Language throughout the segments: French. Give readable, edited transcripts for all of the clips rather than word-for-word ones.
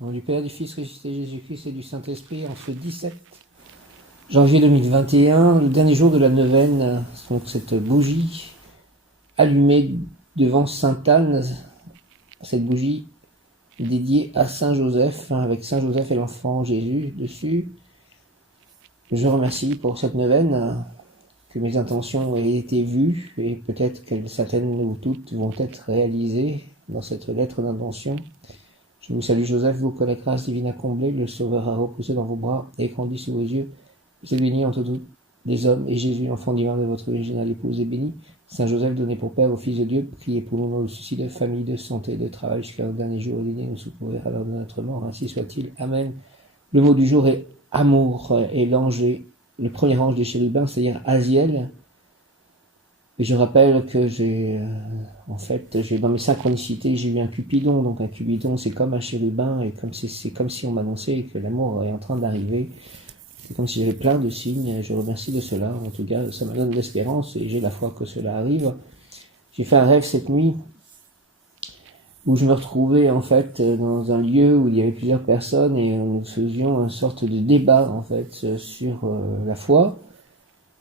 Au nom du Père, du Fils, ressuscité Jésus-Christ et du Saint-Esprit, en ce 17 janvier 2021, le dernier jour de la neuvaine, donc cette bougie allumée devant Sainte-Anne, cette bougie dédiée à Saint Joseph, avec Saint Joseph et l'enfant Jésus dessus. Je remercie pour cette neuvaine, que mes intentions aient été vues, et peut-être que certaines ou toutes vont être réalisées dans cette lettre d'intention. Je vous salue Joseph, vous que la grâce divine a comblé, le Sauveur a repoussé dans vos bras et grandi sous vos yeux. Vous êtes bénie entre toutes les hommes, et Jésus, l'enfant divin de votre virginale épouse, est béni. Saint Joseph, donné pour Père au Fils de Dieu, priez pour nous dans le souci de famille, de santé, de travail, jusqu'à nos derniers jours, et daignez nous secourir à l'heure de notre mort, ainsi soit-il. Amen. Le mot du jour est amour, et l'ange est le premier ange des chérubins, c'est-à-dire Aziel. Et je rappelle que j'ai dans mes synchronicités, j'ai eu un Cupidon. Donc un Cupidon, c'est comme un chérubin, et c'est comme si on m'annonçait que l'amour est en train d'arriver. C'est comme si j'avais plein de signes, et je remercie de cela. En tout cas, ça me donne de l'espérance, et j'ai la foi que cela arrive. J'ai fait un rêve cette nuit, où je me retrouvais en fait dans un lieu où il y avait plusieurs personnes, et nous faisions une sorte de débat en fait sur la foi.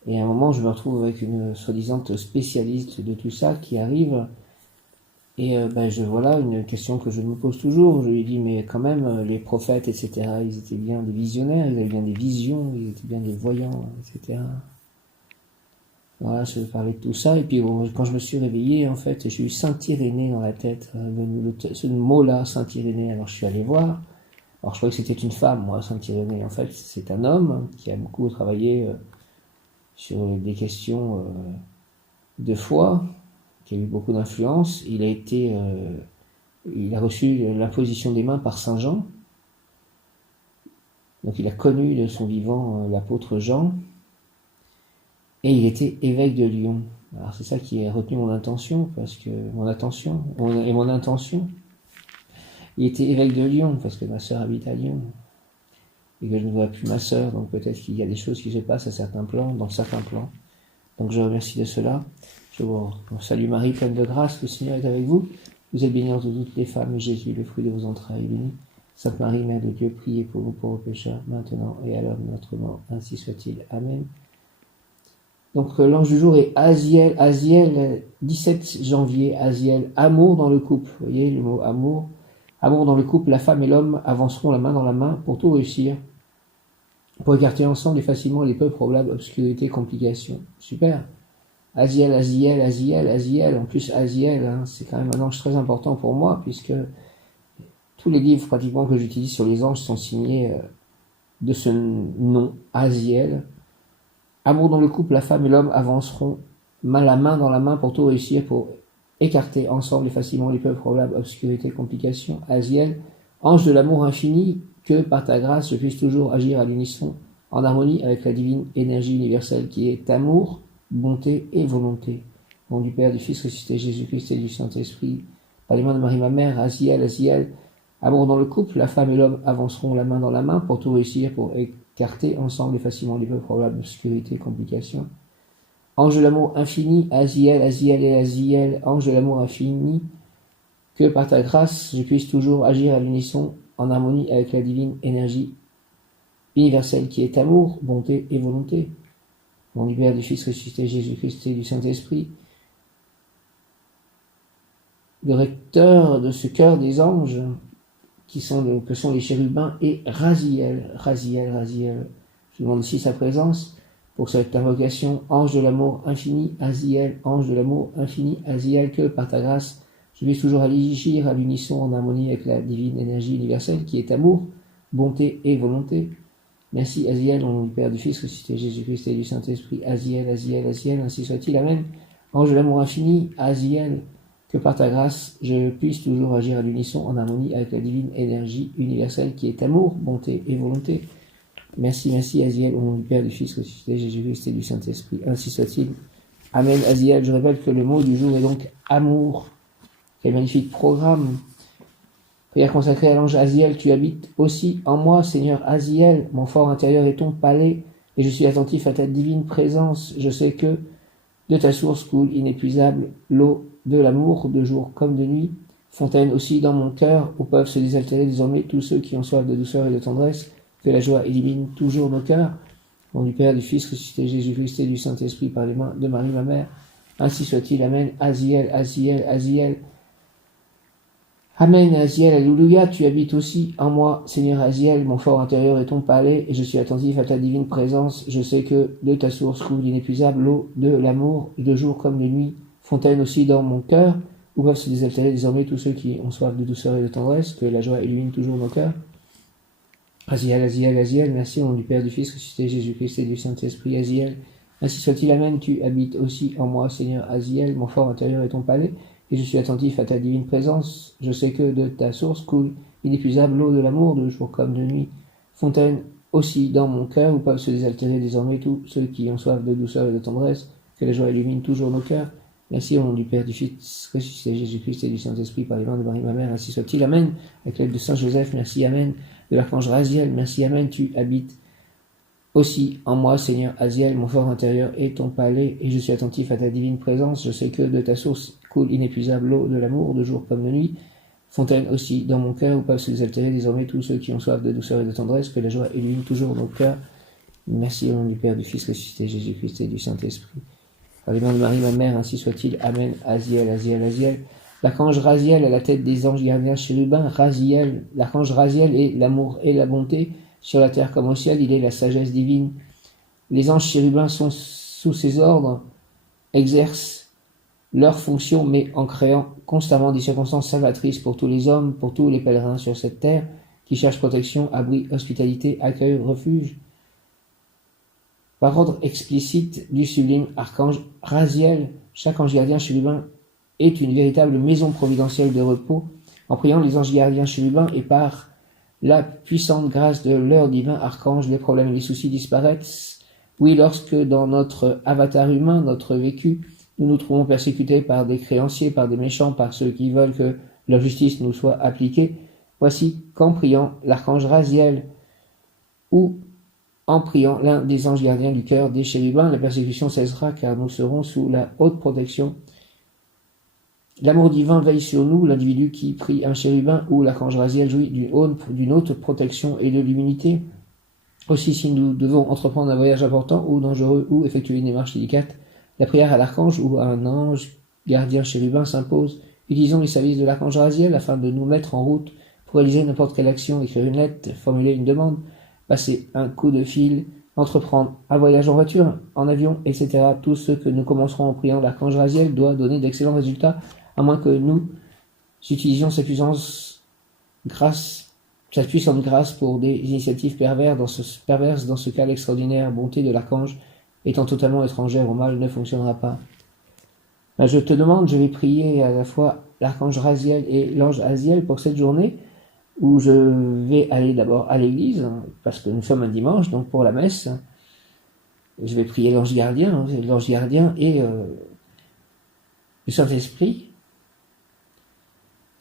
Et à un moment, je me retrouve avec une soi-disant spécialiste de tout ça qui arrive. Et voilà une question que je me pose toujours. Je lui dis, mais quand même, les prophètes, etc., ils étaient bien des visionnaires, ils avaient bien des visions, ils étaient bien des voyants, etc. Voilà, je parlais de tout ça. Et puis quand je me suis réveillé, en fait, j'ai eu Saint-Irénée dans la tête. Ce mot-là, Saint-Irénée. Alors je suis allé voir. Alors je croyais que c'était une femme, moi, Saint-Irénée. En fait, c'est un homme qui a beaucoup travaillé sur des questions de foi, qui a eu beaucoup d'influence. Il a reçu l'imposition des mains par Saint Jean. Donc il a connu de son vivant l'apôtre Jean. Et il était évêque de Lyon. Alors c'est ça qui a retenu mon intention, mon intention. Il était évêque de Lyon, parce que ma sœur habite à Lyon. Et que je ne vois plus ma sœur, donc peut-être qu'il y a des choses qui se passent dans certains plans. Donc je remercie de cela. Je vous salue Marie, pleine de grâce, le Seigneur est avec vous. Vous êtes bénie entre toutes les femmes, et Jésus, le fruit de vos entrailles, est béni. Sainte Marie, Mère de Dieu, priez pour nous pauvres pécheurs, maintenant et à l'heure de notre mort, ainsi soit-il. Amen. Donc l'ange du jour est Aziel, 17 janvier, Aziel, amour dans le couple. Vous voyez le mot amour. Amour dans le couple, la femme et l'homme avanceront la main dans la main pour tout réussir, pour écarter ensemble et facilement les peu probables obscurités, complications. Super. Aziel. En plus, Aziel, c'est quand même un ange très important pour moi, puisque tous les livres pratiquement que j'utilise sur les anges sont signés de ce nom, Aziel. Amour dans le couple, la femme et l'homme avanceront la main dans la main pour tout réussir, pour écarter ensemble et facilement les peu probables obscurités, complications. Aziel, ange de l'amour infini, que par ta grâce je puisse toujours agir à l'unisson, en harmonie avec la divine énergie universelle qui est amour, bonté et volonté. Au nom du Père, du Fils ressuscité Jésus-Christ et du Saint-Esprit, par les mains de Marie ma mère, Aziel, amour dans le couple, la femme et l'homme avanceront la main dans la main pour tout réussir, pour écarter ensemble et facilement les peu probables obscurités, complications. Ange de l'amour infini, Aziel, ange de l'amour infini, que par ta grâce je puisse toujours agir à l'unisson, en harmonie avec la divine énergie universelle qui est amour, bonté et volonté. Au nom du Père, du Fils ressuscité Jésus-Christ et du Saint-Esprit, le recteur de ce cœur des anges, que sont les chérubins, et Raziel. Je demande ici sa présence pour cette invocation, ange de l'amour infini, Aziel, ange de l'amour infini, Aziel, que par ta grâce je puisse toujours agir à l'unisson en harmonie avec la divine énergie universelle qui est amour, bonté et volonté. Merci Aziel, au nom du Père, du Fils ressuscité Jésus-Christ et du Saint-Esprit, Aziel, ainsi soit-il, amen. Ange de l'amour infini, Aziel, que par ta grâce je puisse toujours agir à l'unisson en harmonie avec la divine énergie universelle qui est amour, bonté et volonté. Merci Aziel, au nom du Père, du Fils ressuscité Jésus-Christ et du Saint-Esprit, ainsi soit-il. Amen Aziel. Je répète que le mot du jour est donc amour. Quel magnifique programme. Prière consacrée à l'ange Aziel, tu habites aussi en moi, Seigneur Aziel. Mon fort intérieur est ton palais, et je suis attentif à ta divine présence. Je sais que de ta source coule inépuisable l'eau de l'amour, de jour comme de nuit. fontaine aussi dans mon cœur, où peuvent se désaltérer désormais tous ceux qui ont soif de douceur et de tendresse, que la joie illumine toujours nos cœurs. Au nom du Père, du Fils, ressuscité Jésus-Christ et du Saint-Esprit par les mains de Marie, ma mère, ainsi soit-il. Amen. Aziel, Aziel, Aziel. Amen, Aziel, Alléluia, tu habites aussi en moi, Seigneur Aziel, mon fort intérieur est ton palais, et je suis attentif à ta divine présence. Je sais que de ta source coule l'inépuisable l'eau de l'amour, de jour comme de nuit, fontaine aussi dans mon cœur, où peuvent se désaltérer désormais tous ceux qui ont soif de douceur et de tendresse, que la joie illumine toujours nos cœurs. Aziel, Aziel, Aziel, merci au nom du Père, du Fils, ressuscité Jésus-Christ et du Saint-Esprit, Aziel. Ainsi soit-il, Amen, tu habites aussi en moi, Seigneur Aziel, mon fort intérieur est ton palais, et je suis attentif à ta divine présence. Je sais que de ta source coule inépuisable l'eau de l'amour, de jour comme de nuit. Fontaine aussi dans mon cœur, où peuvent se désaltérer désormais tous ceux qui ont soif de douceur et de tendresse, que la joie illumine toujours nos cœurs. Merci au nom du Père, du Fils, ressuscité Jésus-Christ et du Saint-Esprit par les mains de Marie, ma mère, ainsi soit-il, Amen. Avec l'aide de Saint Joseph, merci, Amen. De l'archange Raziel, merci, Amen, tu habites aussi en moi, Seigneur Aziel, mon fort intérieur est ton palais, et je suis attentif à ta divine présence. Je sais que de ta source coule inépuisable l'eau de l'amour, de jour comme de nuit. Fontaine aussi dans mon cœur, où peuvent se désaltérer désormais tous ceux qui ont soif de douceur et de tendresse, que la joie illumine toujours nos cœurs. Merci au nom du Père, du Fils, ressuscité Jésus-Christ et du Saint-Esprit. Par les mains de Marie, ma mère, ainsi soit-il. Amen. Aziel, Aziel, Aziel. L'archange Raziel à la tête des anges gardiens chérubins. Raziel, l'archange Raziel est l'amour et la bonté. Sur la terre comme au ciel, il est la sagesse divine. Les anges chérubins sont sous ses ordres, exercent leur fonction, mais en créant constamment des circonstances salvatrices pour tous les hommes, pour tous les pèlerins sur cette terre, qui cherchent protection, abri, hospitalité, accueil, refuge. Par ordre explicite du sublime archange Raziel, chaque ange gardien chérubin est une véritable maison providentielle de repos. En priant les anges gardiens chérubins et par la puissante grâce de leur divin archange, les problèmes et les soucis disparaissent. Oui, lorsque dans notre avatar humain, notre vécu, nous nous trouvons persécutés par des créanciers, par des méchants, par ceux qui veulent que leur justice nous soit appliquée, voici qu'en priant l'archange Raziel ou en priant l'un des anges gardiens du cœur des chérubins, la persécution cessera car nous serons sous la haute protection. L'amour divin veille sur nous, l'individu qui prie un chérubin ou l'archange Raziel jouit d'une haute protection et de l'immunité. Aussi, si nous devons entreprendre un voyage important ou dangereux ou effectuer une démarche délicate, la prière à l'archange ou à un ange gardien chérubin s'impose. Utilisons les services de l'archange Raziel afin de nous mettre en route pour réaliser n'importe quelle action, écrire une lettre, formuler une demande, passer un coup de fil, entreprendre un voyage en voiture, en avion, etc. Tout ce que nous commencerons en priant l'archange Raziel doit donner d'excellents résultats, à moins que nous utilisions sa puissante grâce pour des initiatives perverses. Dans ce cas, l'extraordinaire bonté de l'archange, étant totalement étrangère au mal, ne fonctionnera pas. Je te demande, je vais prier à la fois l'archange Raziel et l'ange Aziel pour cette journée, où je vais aller d'abord à l'église, parce que nous sommes un dimanche, donc pour la messe, je vais prier l'ange gardien et le Saint-Esprit.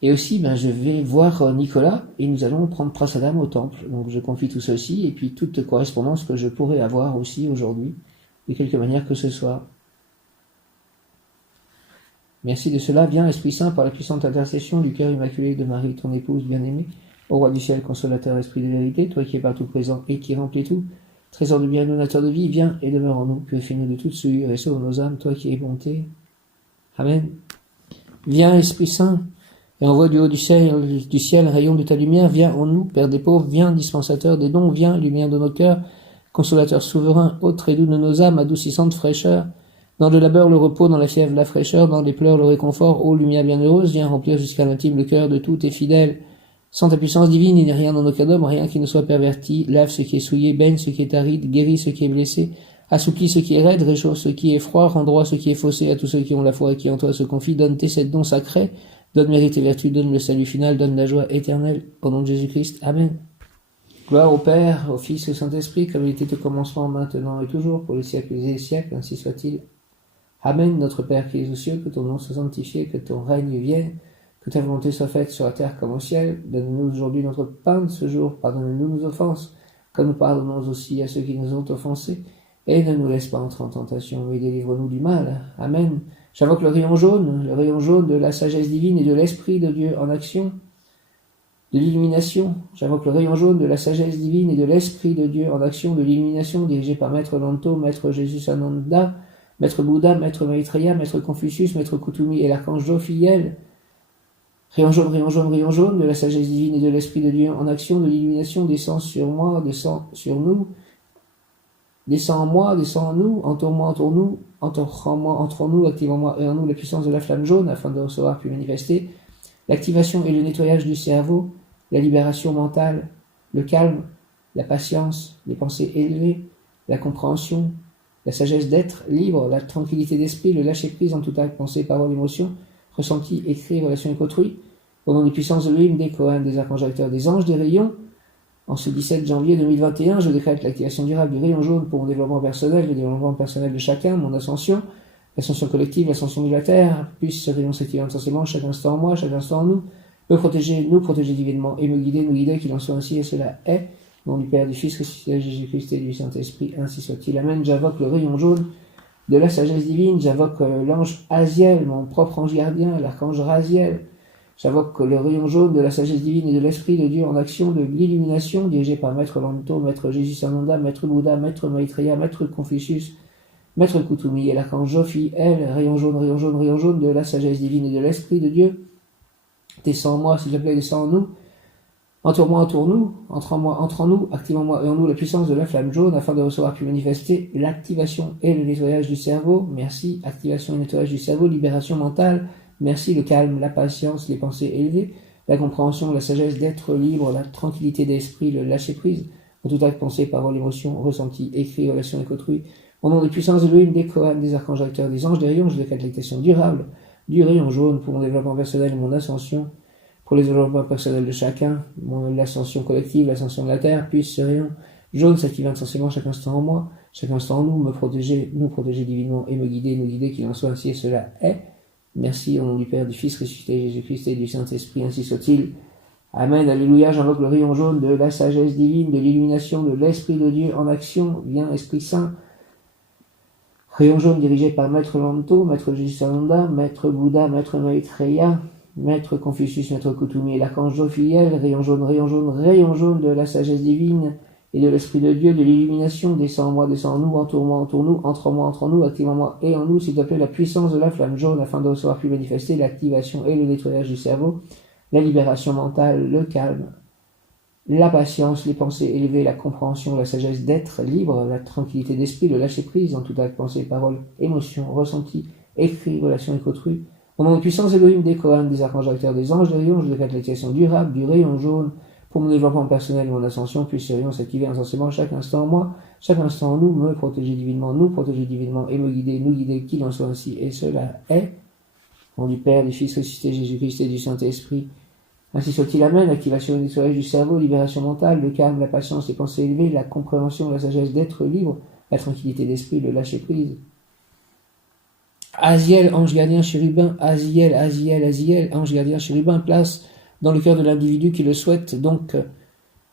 Et aussi, je vais voir Nicolas et nous allons prendre prasadam au temple. Donc je confie tout ceci et puis toute correspondance que je pourrais avoir aussi aujourd'hui, de quelque manière que ce soit. Merci de cela. Viens, Esprit Saint, par la puissante intercession du cœur immaculé de Marie, ton épouse bien-aimée, ô Roi du ciel, consolateur, Esprit de vérité, toi qui es partout présent et qui remplis tout, trésor de bien, donateur de vie, viens et demeure en nous, purifie-nous de toute souillure et sauve nos âmes, toi qui es bonté. Amen. Viens, Esprit Saint, et envoie du haut du ciel un rayon de ta lumière, viens en nous, Père des pauvres, viens, dispensateur des dons, viens, lumière de nos cœurs, consolateur souverain, hôte et doux de nos âmes, adoucissante fraîcheur, dans le labeur le repos, dans la fièvre la fraîcheur, dans les pleurs le réconfort, ô lumière bienheureuse, viens remplir jusqu'à l'intime le cœur de tous tes fidèles. Sans ta puissance divine, il n'y a rien dans nos cas d'homme, rien qui ne soit perverti, lave ce qui est souillé, baigne ce qui est aride, guérit ce qui est blessé, assouplit ce qui est raide, réchauffe ce qui est froid, rend droit ce qui est faussé à tous ceux qui ont la foi et qui en toi se confient, donne tes 7 dons sacrés, donne mérite et vertu, donne le salut final, donne la joie éternelle, au nom de Jésus-Christ. Amen. Gloire au Père, au Fils et au Saint-Esprit, comme il était au commencement, maintenant et toujours, pour les siècles des siècles, ainsi soit-il. Amen. Notre Père qui es aux cieux, que ton nom soit sanctifié, que ton règne vienne, que ta volonté soit faite sur la terre comme au ciel. Donne-nous aujourd'hui notre pain de ce jour, pardonne-nous nos offenses, comme nous pardonnons aussi à ceux qui nous ont offensés, et ne nous laisse pas entrer en tentation, mais délivre-nous du mal. Amen. J'invoque le rayon jaune de la sagesse divine et de l'Esprit de Dieu en action, de l'illumination. J'invoque le rayon jaune de la sagesse divine et de l'Esprit de Dieu en action, de l'illumination, dirigé par Maître Lanto, Maître Jésus Ananda, Maître Bouddha, Maître Maitreya, Maître Confucius, Maître Kutumi et l'archange Jophiel. Rayon jaune de la sagesse divine et de l'Esprit de Dieu en action, de l'illumination, descend sur moi, descend sur nous, descend en moi, descend en nous, entoure-moi, entoure-nous, entoure-moi, entre nous, activons-moi et en nous la puissance de la flamme jaune afin de recevoir puis manifester l'activation et le nettoyage du cerveau, la libération mentale, le calme, la patience, les pensées élevées, la compréhension, la sagesse d'être libre, la tranquillité d'esprit, le lâcher-prise en tout acte, pensée, parole, émotion, ressenti, écrit, relation avec autrui, au nom des puissances de l'hymne, des Kohan, des archanges acteurs, des anges, des rayons. En ce 17 janvier 2021, je décrète l'activation durable du rayon jaune pour mon développement personnel, le développement personnel de chacun, mon ascension, l'ascension collective, l'ascension de la Terre, puisse ce rayon s'activer intensément chaque instant en moi, chaque instant en nous, me protéger, nous protéger divinement et me guider, nous guider, qu'il en soit ainsi et cela est. Au nom du Père, du Fils, ressuscité, Jésus-Christ et du Saint-Esprit, ainsi soit-il. Amen. J'invoque le rayon jaune de la sagesse divine, j'invoque l'ange Aziel, mon propre ange gardien, l'archange Raziel. J'invoque le rayon jaune de la sagesse divine et de l'Esprit de Dieu en action, de l'illumination, dirigé par Maître Lanto, Maître Jésus Ananda, Maître Bouddha, Maître Maitreya, Maître Confucius, Maître Kutumi et l'archange Jophiel. Rayon jaune de la sagesse divine et de l'Esprit de Dieu. Descends en moi, s'il te plaît, descends en nous. Entoure-moi, entoure-nous, entre en nous, activons-moi et en nous la puissance de la flamme jaune afin de recevoir puis manifester l'activation et le nettoyage du cerveau. Merci. Activation et nettoyage du cerveau, libération mentale. Merci. Le calme, la patience, les pensées élevées, la compréhension, la sagesse d'être libre, la tranquillité d'esprit, le lâcher-prise, en tout acte, pensée, parole, émotion, ressenti, écrit, relation avec autrui. Au nom des puissances de l'Elohim, des Kohan, des archanges acteurs, des anges, des rayons, je décrète l'activation durable du rayon jaune pour mon développement personnel et mon ascension. Pour les développements personnels de chacun, l'ascension collective, l'ascension de la Terre, puisse ce rayon jaune s'activer intensément chaque instant en moi, chaque instant en nous, me protéger, nous protéger divinement et me guider, nous guider, qu'il en soit ainsi et cela est. Merci au nom du Père, du Fils ressuscité, Jésus-Christ et du Saint-Esprit, ainsi soit-il. Amen, alléluia, j'invoque le rayon jaune de la sagesse divine, de l'illumination, de l'Esprit de Dieu en action. Viens, Esprit Saint. Rayon jaune dirigé par Maître Lanto, Maître Jésus Ananda, Maître Bouddha, Maître Maitreya, Maître Confucius, Maître Kutumi et l'archange Jophiel. Rayon jaune de la sagesse divine et de l'Esprit de Dieu, de l'illumination. Descends en moi, descends en nous, entoure-moi, entoure-nous, entre moi, entre nous, active en moi et en nous, s'il te plaît, la puissance de la flamme jaune afin de recevoir puis manifester l'activation et le nettoyage du cerveau, la libération mentale, le calme, la patience, les pensées élevées, la compréhension, la sagesse d'être libre, la tranquillité d'esprit, le lâcher-prise en tout acte, pensée, parole, émotion, ressenti, écrit, relation avec autrui. Au nom de puissance Elohim, des Kohan, des archanges acteurs, des anges, des rayons, je décrète l'activation durable du rayon jaune pour mon développement personnel et mon ascension, puisse ce rayon s'activer intensément chaque instant en moi, chaque instant en nous, me protéger divinement, nous protéger divinement et me guider, nous guider, qu'il en soit ainsi et cela est. Au nom du Père, du Fils ressuscité, Jésus-Christ et du Saint-Esprit, ainsi soit-il. Amen. Activation et nettoyage du cerveau, libération mentale, le calme, la patience, les pensées élevées, la compréhension, la sagesse d'être libre, la tranquillité d'esprit, le lâcher-prise. Aziel, ange gardien chérubin, Aziel, ange gardien chérubin, place dans le cœur de l'individu qui le souhaite, donc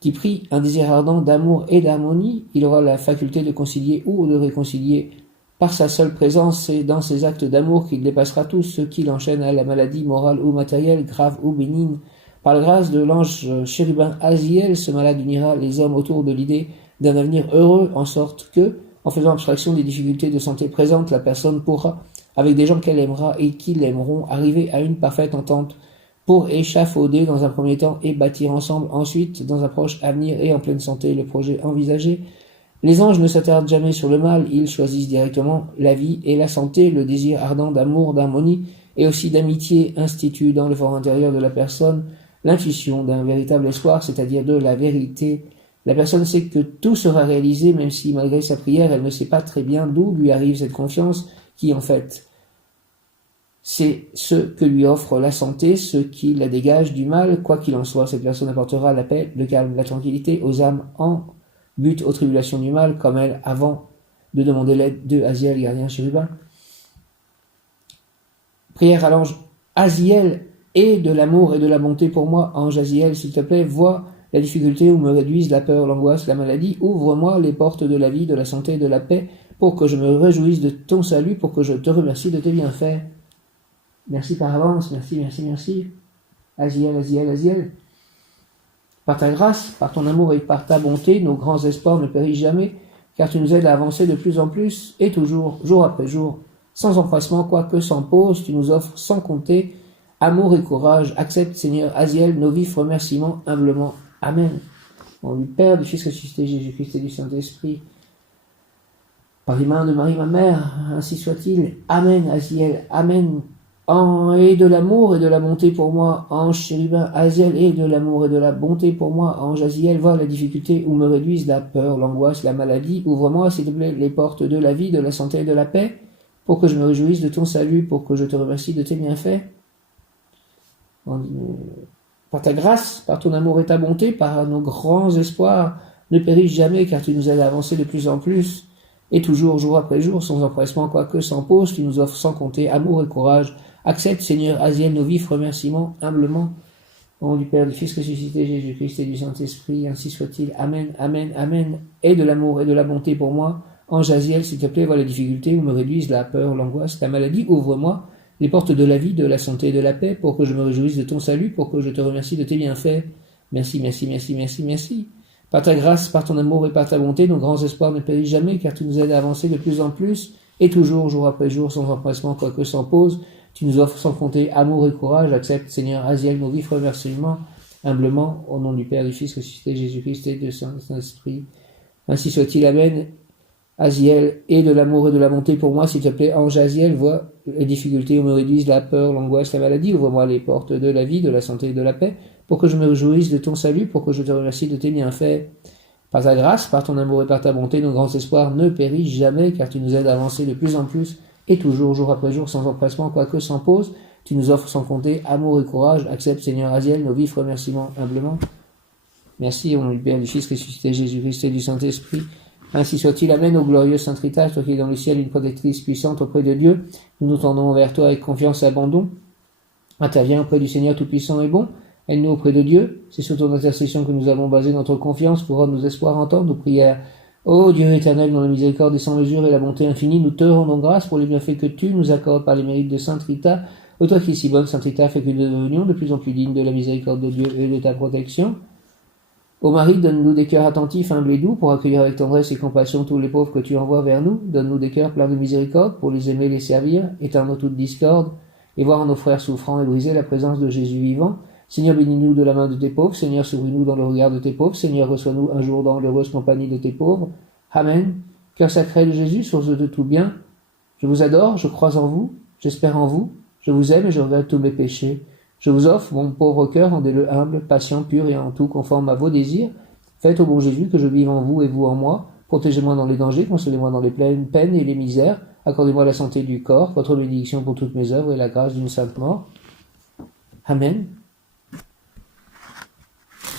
qui prie un désir ardent d'amour et d'harmonie. Il aura la faculté de concilier ou de réconcilier par sa seule présence et dans ses actes d'amour qu'il dépassera tous ceux qui l'enchaînent à la maladie morale ou matérielle, grave ou bénigne. Par la grâce de l'ange chérubin Aziel, ce malade unira les hommes autour de l'idée d'un avenir heureux, en sorte que, en faisant abstraction des difficultés de santé présentes, la personne pourra, avec des gens qu'elle aimera et qui l'aimeront, arriver à une parfaite entente pour échafauder dans un premier temps et bâtir ensemble ensuite, dans un proche avenir et en pleine santé, le projet envisagé. Les anges ne s'attardent jamais sur le mal, ils choisissent directement la vie et la santé, le désir ardent d'amour, d'harmonie et aussi d'amitié institue dans le fort intérieur de la personne l'intuition d'un véritable espoir, c'est-à-dire de la vérité. La personne sait que tout sera réalisé, même si malgré sa prière, elle ne sait pas très bien d'où lui arrive cette confiance, qui en fait, c'est ce que lui offre la santé, ce qui la dégage du mal. Quoi qu'il en soit, cette personne apportera la paix, le calme, la tranquillité aux âmes en but aux tribulations du mal, comme elle, avant de demander l'aide de Aziel, gardien chérubin. Prière à l'ange Aziel, et de l'amour et de la bonté pour moi, ange Aziel, s'il te plaît, vois la difficulté ou me réduise la peur, l'angoisse, la maladie. Ouvre-moi les portes de la vie, de la santé et de la paix, pour que je me réjouisse de ton salut, pour que je te remercie de tes bienfaits. Merci par avance, merci, merci, merci. Aziel, Aziel, Aziel. Par ta grâce, par ton amour et par ta bonté, nos grands espoirs ne périssent jamais, car tu nous aides à avancer de plus en plus, et toujours, jour après jour, sans empressement, quoique sans pause, tu nous offres sans compter amour et courage. Accepte, Seigneur Aziel, nos vifs remerciements humblement. Amen. Au nom du Père, du Fils ressuscité, Jésus-Christ et du Saint-Esprit, par les mains de Marie, ma mère, ainsi soit-il. Amen, Aziel, Amen. Et de l'amour et de la bonté pour moi, ange chérubin, Aziel, et de l'amour et de la bonté pour moi, ange Aziel, vois la difficulté où me réduisent la peur, l'angoisse, la maladie. Ouvre-moi, s'il te plaît, les portes de la vie, de la santé et de la paix, pour que je me réjouisse de ton salut, pour que je te remercie de tes bienfaits. Par ta grâce, par ton amour et ta bonté, par nos grands espoirs, ne périssent jamais, car tu nous aides à avancer de plus en plus, et toujours, jour après jour, sans empressement, quoique sans pause, tu nous offres sans compter amour et courage. Accepte, Seigneur Aziel, nos vifs remerciements humblement. Au nom du Père, du Fils ressuscité, Jésus-Christ et du Saint-Esprit, ainsi soit-il. Amen, Amen, Amen. Et de l'amour et de la bonté pour moi, ange Aziel, s'il te plaît, vois les difficultés où me réduisent la peur, l'angoisse, la maladie. Ouvre-moi les portes de la vie, de la santé et de la paix, pour que je me réjouisse de ton salut, pour que je te remercie de tes bienfaits. Merci, merci, merci, merci, merci. Par ta grâce, par ton amour et par ta bonté, nos grands espoirs ne périssent jamais, car tu nous aides à avancer de plus en plus, et toujours, jour après jour, sans empressement, quoique sans pause, tu nous offres sans compter amour et courage. Accepte, Seigneur Aziel, nos vifs remerciements, humblement, au nom du Père, du Fils ressuscité, Jésus-Christ et du Saint-Esprit. Ainsi soit-il, Amen. Aziel, et de l'amour et de la bonté pour moi, s'il te plaît, ange Aziel, vois les difficultés où me réduisent la peur, l'angoisse, la maladie. Ouvre-moi les portes de la vie, de la santé et de la paix, pour que je me réjouisse de ton salut, pour que je te remercie de tes bienfaits. Par ta grâce, par ton amour et par ta bonté, nos grands espoirs ne périssent jamais, car tu nous aides à avancer de plus en plus, et toujours, jour après jour, sans empressement, quoique sans pause, tu nous offres sans compter amour et courage. Accepte, Seigneur Aziel, nos vifs remerciements humblement. Merci, au nom du Père, du Fils ressuscité, Jésus-Christ et du Saint-Esprit. Ainsi soit-il, Amen, ô glorieux Sainte Rita, toi qui es dans le ciel une protectrice puissante auprès de Dieu, nous nous tendons vers toi avec confiance et abandon. Interviens auprès du Seigneur Tout-Puissant et bon, aide-nous auprès de Dieu, c'est sur ton intercession que nous avons basé notre confiance pour rendre nos espoirs entendre nos prières. Ô Dieu éternel, dont la miséricorde est sans mesure et la bonté infinie, nous te rendons grâce pour les bienfaits que tu nous accordes par les mérites de Sainte Rita. Ô toi qui es si bonne, Sainte Rita, fais que nous devenions de plus en plus dignes de la miséricorde de Dieu et de ta protection. Ô Marie, donne-nous des cœurs attentifs, humbles et doux, pour accueillir avec tendresse et compassion tous les pauvres que tu envoies vers nous. Donne-nous des cœurs pleins de miséricorde, pour les aimer et les servir, éteindre toute discorde, et voir en nos frères souffrants et briser la présence de Jésus vivant. Seigneur, bénis-nous de la main de tes pauvres. Seigneur, souris-nous dans le regard de tes pauvres. Seigneur, reçois-nous un jour dans l'heureuse compagnie de tes pauvres. Amen. Cœur sacré de Jésus, source de tout bien, je vous adore, je crois en vous, j'espère en vous, je vous aime et je regrette tous mes péchés. Je vous offre mon pauvre cœur, rendez-le humble, patient, pur et en tout conforme à vos désirs. Faites au bon Jésus que je vive en vous et vous en moi. Protégez-moi dans les dangers, consolez-moi dans les peines et les misères. Accordez-moi la santé du corps, votre bénédiction pour toutes mes œuvres et la grâce d'une sainte mort. Amen.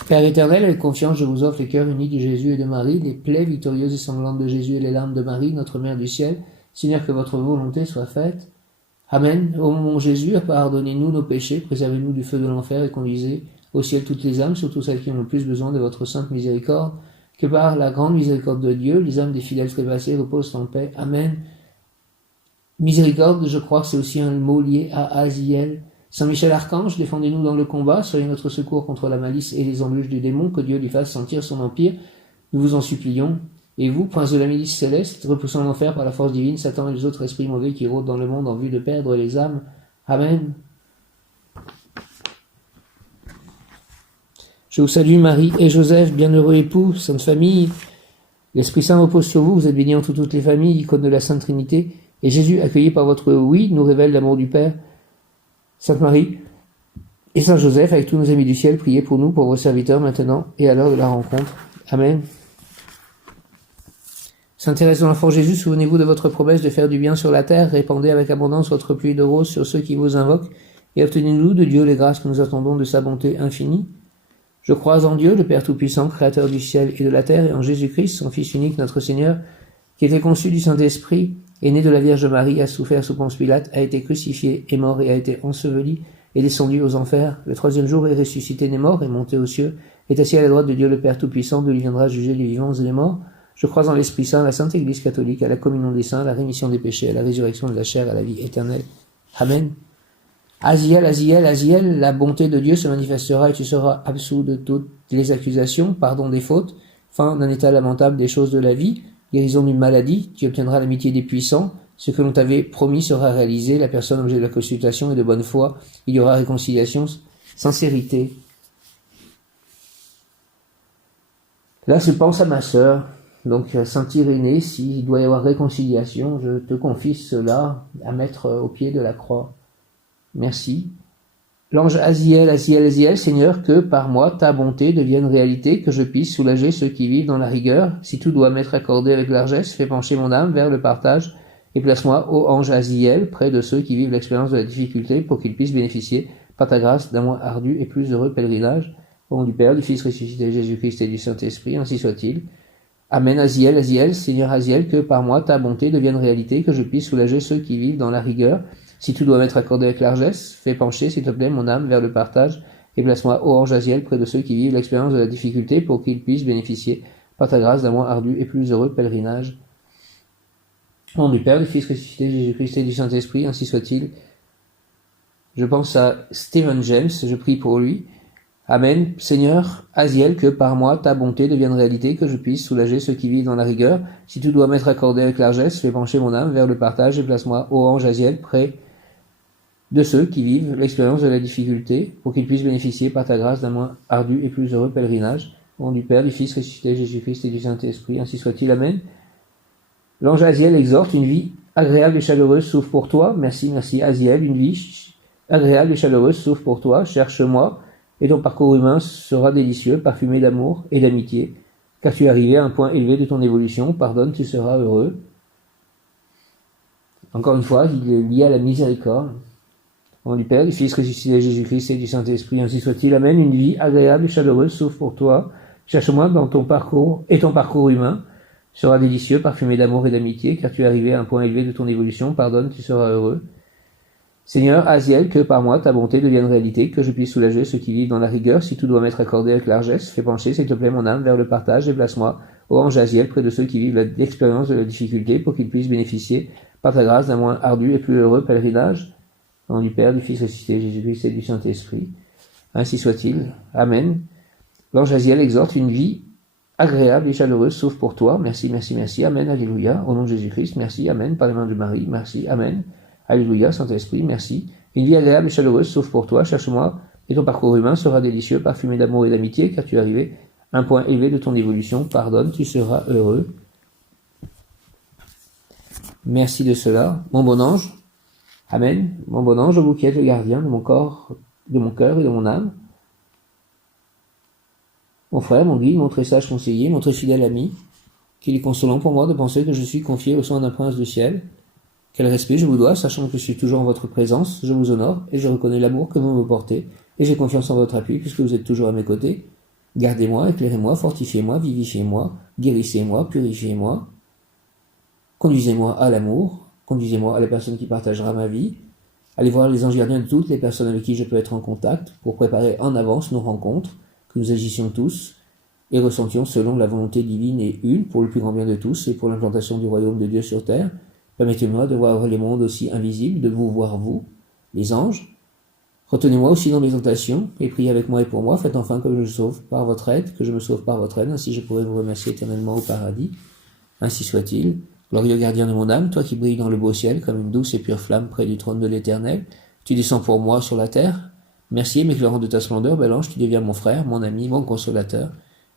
Père éternel, avec confiance, je vous offre les cœurs unis de Jésus et de Marie, les plaies victorieuses et sanglantes de Jésus et les larmes de Marie, notre Mère du ciel. Seigneur, que votre volonté soit faite. Amen. Ô mon Jésus, pardonnez-nous nos péchés, préservez-nous du feu de l'enfer et conduisez au ciel toutes les âmes, surtout celles qui ont le plus besoin de votre sainte miséricorde. Que par la grande miséricorde de Dieu, les âmes des fidèles trépassés reposent en paix. Amen. Miséricorde, je crois que c'est aussi un mot lié à Aziel. Saint Michel Archange, défendez-nous dans le combat, soyez notre secours contre la malice et les embûches du démon, que Dieu lui fasse sentir son empire. Nous vous en supplions. Et vous, prince de la milice céleste, repoussant l'enfer par la force divine, Satan et les autres esprits mauvais qui rôdent dans le monde en vue de perdre les âmes. Amen. Je vous salue Marie et Joseph, bienheureux époux, sainte famille. L'Esprit Saint repose sur vous, vous êtes bénis entre toutes les familles, icône de la Sainte Trinité. Et Jésus, accueilli par votre oui, nous révèle l'amour du Père. Sainte Marie et Saint Joseph, avec tous nos amis du ciel, priez pour nous, pour vos serviteurs, maintenant et à l'heure de la rencontre. Amen. Sainte Thérèse de l'Enfant Jésus, souvenez-vous de votre promesse de faire du bien sur la terre, répandez avec abondance votre pluie de roses sur ceux qui vous invoquent, et obtenez-nous de Dieu les grâces que nous attendons de sa bonté infinie. Je crois en Dieu, le Père Tout-Puissant, Créateur du ciel et de la terre, et en Jésus-Christ, son Fils unique, notre Seigneur, qui était conçu du Saint-Esprit, est né de la Vierge Marie, a souffert sous Ponce Pilate, a été crucifié, est mort et a été enseveli, est descendu aux enfers. Le troisième jour est ressuscité des morts, est monté aux cieux, est assis à la droite de Dieu le Père Tout-Puissant, d'où il viendra juger les vivants et les morts. Je crois en l'Esprit Saint, la Sainte Église catholique, à la communion des saints, à la rémission des péchés, à la résurrection de la chair, à la vie éternelle. Amen. Aziel, Aziel, Aziel, la bonté de Dieu se manifestera et tu seras absous de toutes les accusations, pardon des fautes, fin d'un état lamentable des choses de la vie, guérison d'une maladie, tu obtiendras l'amitié des puissants, ce que l'on t'avait promis sera réalisé, la personne objet de la consultation est de bonne foi, il y aura réconciliation, sincérité. Là, je pense à ma sœur, donc Saint Irénée, s'il doit y avoir réconciliation, je te confie cela à mettre au pied de la croix. Merci. L'ange Aziel, Aziel, Aziel, Seigneur, que par moi ta bonté devienne réalité, que je puisse soulager ceux qui vivent dans la rigueur. Si tout doit m'être accordé avec largesse, fais pencher mon âme vers le partage et place-moi, ô ange Aziel, près de ceux qui vivent l'expérience de la difficulté pour qu'ils puissent bénéficier, par ta grâce, d'un moins ardu et plus heureux pèlerinage. Au nom du Père, du Fils ressuscité Jésus-Christ et du Saint-Esprit, ainsi soit-il. Amen, Aziel, Aziel, Seigneur Aziel, que par moi ta bonté devienne réalité, que je puisse soulager ceux qui vivent dans la rigueur. Si tout doit m'être accordé avec largesse, fais pencher, s'il te plaît, mon âme vers le partage, et place-moi, ô ange Aziel, près de ceux qui vivent l'expérience de la difficulté, pour qu'ils puissent bénéficier, par ta grâce, d'un moins ardu et plus heureux pèlerinage. Au nom du Père, du Fils ressuscité Jésus-Christ et du Saint-Esprit, ainsi soit-il. Je pense à Stephen James, je prie pour lui. Amen. Seigneur, Aziel, que par moi ta bonté devienne réalité, que je puisse soulager ceux qui vivent dans la rigueur. Si tout doit m'être accordé avec largesse, fais pencher mon âme vers le partage et place-moi, ô ange Aziel, près de ceux qui vivent l'expérience de la difficulté, pour qu'ils puissent bénéficier par ta grâce d'un moins ardu et plus heureux pèlerinage. Au nom du Père, du Fils ressuscité Jésus-Christ et du Saint-Esprit, ainsi soit-il. Amen. L'ange Aziel exhorte, une vie agréable et chaleureuse s'ouvre pour toi. Merci, merci Aziel, une vie agréable et chaleureuse s'ouvre pour toi. Cherche-moi, et ton parcours humain sera délicieux, parfumé d'amour et d'amitié, car tu es arrivé à un point élevé de ton évolution. Pardonne, tu seras heureux. Encore une fois, il est lié à la miséricorde. Au nom du Père, du Fils ressuscité Jésus-Christ et du Saint-Esprit, ainsi soit-il. Amen. Une vie agréable et chaleureuse s'ouvre pour toi. Cherche-moi dans ton parcours, et ton parcours humain sera délicieux, parfumé d'amour et d'amitié, car tu es arrivé à un point élevé de ton évolution. Pardonne, tu seras heureux. Seigneur, Aziel, que par moi ta bonté devienne réalité, que je puisse soulager ceux qui vivent dans la rigueur. Si tout doit m'être accordé avec largesse, fais pencher, s'il te plaît, mon âme vers le partage et place-moi, ô ange Aziel, près de ceux qui vivent l'expérience de la difficulté, pour qu'ils puissent bénéficier, par ta grâce, d'un moins ardu et plus heureux pèlerinage. Au nom du Père, du Fils ressuscité Jésus-Christ et du Saint-Esprit. Ainsi soit-il. Amen. L'ange Aziel exhorte, une vie agréable et chaleureuse s'ouvre pour toi. Merci, merci, merci. Amen. Alléluia. Au nom de Jésus-Christ. Merci. Amen. Par les mains de Marie. Merci. Amen. Alléluia. Saint-Esprit. Merci. Une vie agréable et chaleureuse s'ouvre pour toi. Cherche-moi et ton parcours humain sera délicieux, parfumé d'amour et d'amitié, car tu es arrivé à un point élevé de ton évolution. Pardonne, tu seras heureux. Merci de cela. Mon bon ange. Amen. Mon bon ange, vous qui êtes le gardien de mon corps, de mon cœur et de mon âme. Mon frère, mon guide, mon très sage conseiller, mon très fidèle ami, qu'il est consolant pour moi de penser que je suis confié au soin d'un prince du ciel. Quel respect je vous dois, sachant que je suis toujours en votre présence, je vous honore et je reconnais l'amour que vous me portez, et j'ai confiance en votre appui puisque vous êtes toujours à mes côtés. Gardez-moi, éclairez-moi, fortifiez-moi, vivifiez-moi, guérissez-moi, purifiez-moi. Conduisez-moi à l'amour, conduisez-moi à la personne qui partagera ma vie. Allez voir les anges gardiens de toutes les personnes avec qui je peux être en contact pour préparer en avance nos rencontres, que nous agissions tous et ressentions selon la volonté divine et une pour le plus grand bien de tous et pour l'implantation du royaume de Dieu sur terre. Permettez-moi de voir les mondes aussi invisibles, de vous voir vous, les anges. Retenez-moi aussi dans mes tentations et priez avec moi et pour moi. Faites enfin que je me sauve par votre aide, que je me sauve par votre aide, ainsi je pourrai vous remercier éternellement au paradis. Ainsi soit-il. Glorieux gardien de mon âme, toi qui brilles dans le beau ciel comme une douce et pure flamme près du trône de l'Éternel, tu descends pour moi sur la terre. Merci, m'éclairant de ta splendeur, bel ange, tu deviens mon frère, mon ami, mon consolateur.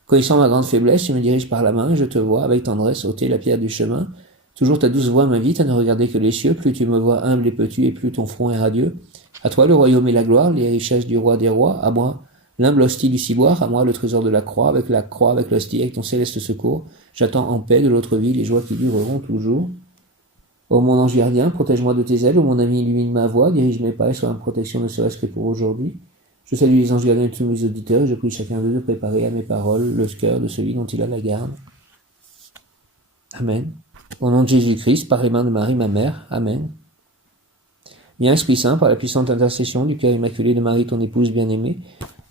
Connaissant ma grande faiblesse, tu me diriges par la main et je te vois avec tendresse ôter la pierre du chemin. Toujours ta douce voix m'invite à ne regarder que les cieux, plus tu me vois humble et petit et plus ton front est radieux. À toi le royaume et la gloire, les richesses du roi des rois, à moi l'humble hostie du ciboire, à moi le trésor de la croix, avec l'hostie, avec ton céleste secours. J'attends en paix de l'autre vie les joies qui dureront toujours. Ô mon ange gardien, protège-moi de tes ailes, ô mon ami, illumine ma voix, dirige mes pas et sois une protection ne serait-ce que pour aujourd'hui. Je salue les anges gardiens de tous mes auditeurs et je prie chacun d'eux de préparer à mes paroles le cœur de celui dont il a la garde. Amen. Au nom de Jésus-Christ, par les mains de Marie, ma mère. Amen. Viens Esprit Saint, par la puissante intercession du cœur immaculé de Marie, ton épouse bien-aimée,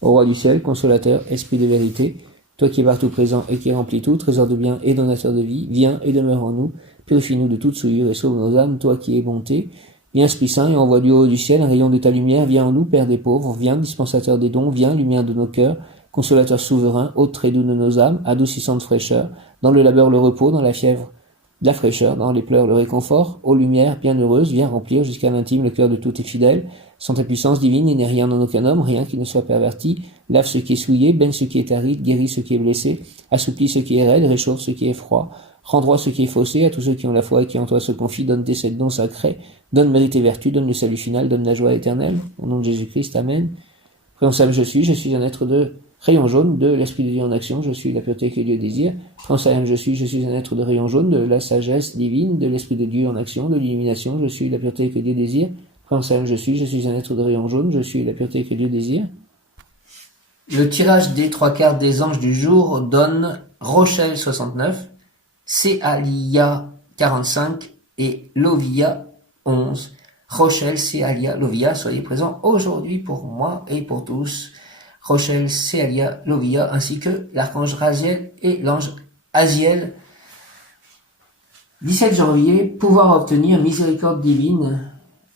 ô Roi du ciel, consolateur, esprit de vérité, toi qui es partout présent et qui remplis tout, trésor de bien et donateur de vie, viens et demeure en nous, purifie-nous de toute souillure et sauve nos âmes, toi qui es bonté. Viens Esprit Saint et envoie du haut du ciel un rayon de ta lumière, viens en nous, Père des pauvres, viens dispensateur des dons, viens lumière de nos cœurs, consolateur souverain, hôte très doux de nos âmes, adoucissante fraîcheur, dans le labeur le repos, dans la fièvre la fraîcheur, dans les pleurs le réconfort, ô lumière bienheureuse, viens remplir jusqu'à l'intime le cœur de tous tes fidèles, sans ta puissance divine, il n'est rien en aucun homme, rien qui ne soit perverti, lave ce qui est souillé, baigne ce qui est aride, guérit ce qui est blessé, assouplit ce qui est raide, réchauffe ce qui est froid, rend droit ce qui est faussé, à tous ceux qui ont la foi et qui en toi se confient, donne tes sept dons sacrés, donne mérite et vertu, donne le salut final, donne la joie éternelle, au nom de Jésus-Christ, Amen. Prions Saint, je suis un être de rayon jaune de l'Esprit de Dieu en action, je suis la pureté que Dieu désire. Transcendant, je suis un être de rayon jaune de la sagesse divine, de l'Esprit de Dieu en action, de l'illumination, je suis la pureté que Dieu désire. Transcendant, je suis un être de rayon jaune, je suis la pureté que Dieu désire. Le tirage des 3 cartes des anges du jour donne Rochelle 69, Céalia 45 et Lovia 11. Rochelle, Céalia, Lovia, soyez présents aujourd'hui pour moi et pour tous. Rochelle, Céalia, Lovia, ainsi que l'archange Raziel et l'ange Aziel. 17 janvier, pouvoir obtenir miséricorde divine,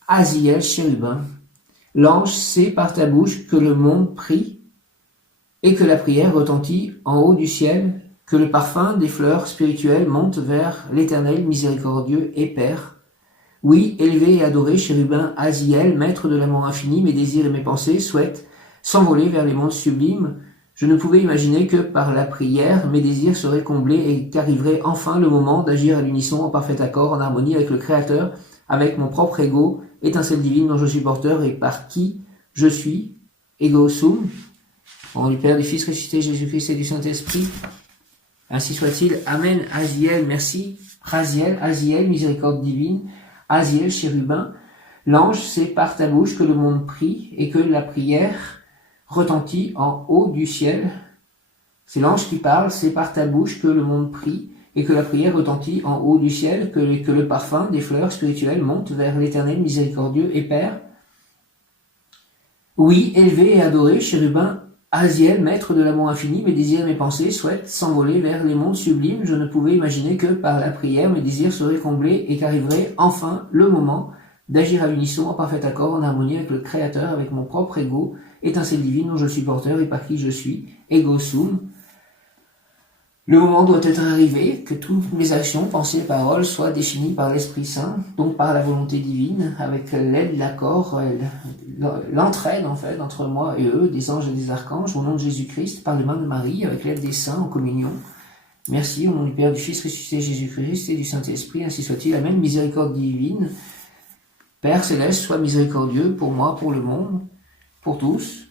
Aziel, chérubin. L'ange sait par ta bouche que le monde prie et que la prière retentit en haut du ciel, que le parfum des fleurs spirituelles monte vers l'Éternel miséricordieux et Père. Oui, élevé et adoré, chérubin Aziel, maître de l'amour infini, mes désirs et mes pensées souhaitent s'envoler vers les mondes sublimes. Je ne pouvais imaginer que par la prière, mes désirs seraient comblés et qu'arriverait enfin le moment d'agir à l'unisson en parfait accord, en harmonie avec le Créateur, avec mon propre ego, étincelle divine dont je suis porteur et par qui je suis, ego sum, au nom du Père, du Fils ressuscité, Jésus-Christ et du Saint-Esprit. Ainsi soit-il. Amen. Aziel, merci. Raziel, Aziel, miséricorde divine. Aziel, chérubin. L'ange sait par ta bouche que le monde prie et que la prière retentit en haut du ciel. C'est l'ange qui parle, c'est par ta bouche que le monde prie et que la prière retentit en haut du ciel, que le parfum des fleurs spirituelles monte vers l'Éternel miséricordieux et Père. Oui, élevé et adoré, chérubin Aziel, maître de l'amour infini, mes désirs et mes pensées souhaitent s'envoler vers les mondes sublimes. Je ne pouvais imaginer que par la prière, mes désirs seraient comblés et qu'arriverait enfin le moment d'agir à l'unisson en parfait accord, en harmonie avec le Créateur, avec mon propre ego, étincelle divine dont je suis porteur et par qui je suis, ego sum. Le moment doit être arrivé, que toutes mes actions, pensées et paroles soient définies par l'Esprit Saint, donc par la volonté divine, avec l'aide, l'accord, l'entraide en fait entre moi et eux, des anges et des archanges, au nom de Jésus-Christ, par les mains de Marie, avec l'aide des saints en communion. Merci, au nom du Père, du Fils ressuscité Jésus-Christ et du Saint-Esprit, ainsi soit-il. Amen. Miséricorde divine. Père céleste, sois miséricordieux pour moi, pour le monde, pour tous.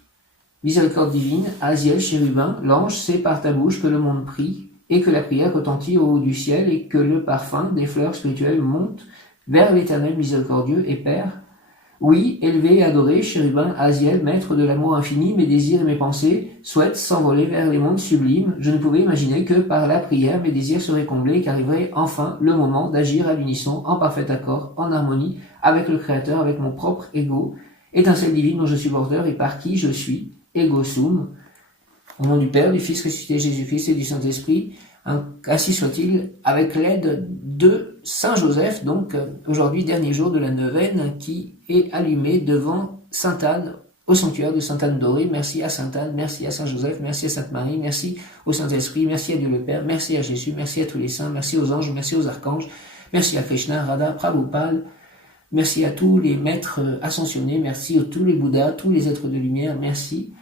Miséricorde divine, Aziel, chérubin, l'ange sait par ta bouche que le monde prie et que la prière retentit au haut du ciel et que le parfum des fleurs spirituelles monte vers l'Éternel miséricordieux et Père. Oui, élevé et adoré, chérubin, Aziel, maître de l'amour infini, mes désirs et mes pensées souhaitent s'envoler vers les mondes sublimes. Je ne pouvais imaginer que par la prière, mes désirs seraient comblés et qu'arriverait enfin le moment d'agir à l'unisson, en parfait accord, en harmonie, avec le Créateur, avec mon propre ego, étincelle divine dont je suis porteur et par qui je suis, ego sum. Au nom du Père, du Fils ressuscité Jésus-Christ et du Saint-Esprit, ainsi soit-il, avec l'aide de Saint Joseph, donc aujourd'hui dernier jour de la neuvaine qui est allumé devant Sainte Anne au sanctuaire de Sainte Anne dorée. Merci à Sainte Anne, merci à Saint Joseph, merci à Sainte Marie, merci au Saint-Esprit, merci à Dieu le Père, merci à Jésus, merci à tous les saints, merci aux anges, merci aux archanges, merci à Krishna, Radha, Prabhupada, merci à tous les maîtres ascensionnés, merci à tous les Bouddhas, tous les êtres de lumière, merci.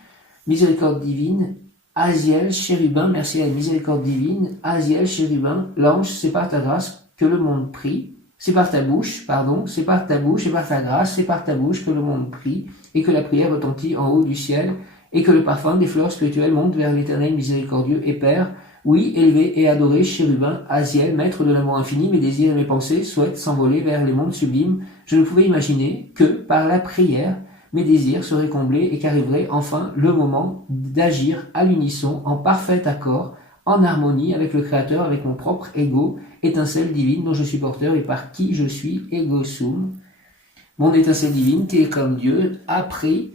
Miséricorde divine, Aziel, chérubin, merci à la miséricorde divine, Aziel, chérubin, l'ange, c'est par ta grâce que le monde prie, c'est par ta bouche, c'est par ta bouche et par ta grâce, c'est par ta bouche que le monde prie, et que la prière retentit en haut du ciel, et que le parfum des fleurs spirituelles monte vers l'Éternel miséricordieux et Père. Oui, élevé et adoré, chérubin, Aziel, maître de l'amour infini, mes désirs et mes pensées souhaitent s'envoler vers les mondes sublimes. Je ne pouvais imaginer que, par la prière, mes désirs seraient comblés et qu'arriverait enfin le moment d'agir à l'unisson, en parfait accord, en harmonie avec le Créateur, avec mon propre ego, étincelle divine dont je suis porteur et par qui je suis, ego sum. Mon étincelle divine, qui est comme Dieu, a pris,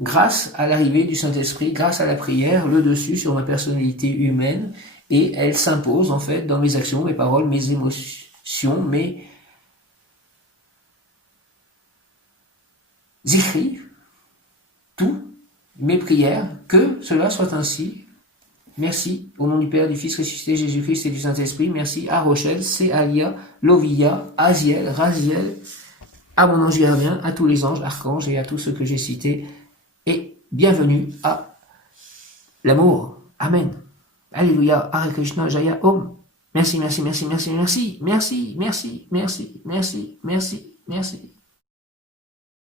grâce à l'arrivée du Saint-Esprit, grâce à la prière, le dessus sur ma personnalité humaine, et elle s'impose en fait dans mes actions, mes paroles, mes émotions, mes écrits, tout, mes prières, que cela soit ainsi. Merci, au nom du Père, du Fils ressuscité, Jésus-Christ et du Saint-Esprit. Merci à Rochelle, Céalia, Lovia, Aziel, Raziel, à mon ange gardien, à tous les anges, archanges et à tous ceux que j'ai cités. Et bienvenue à l'amour. Amen. Alléluia. Hare Krishna, Jaya Om. Merci, merci, merci, merci, merci, merci, merci, merci, merci, merci, merci.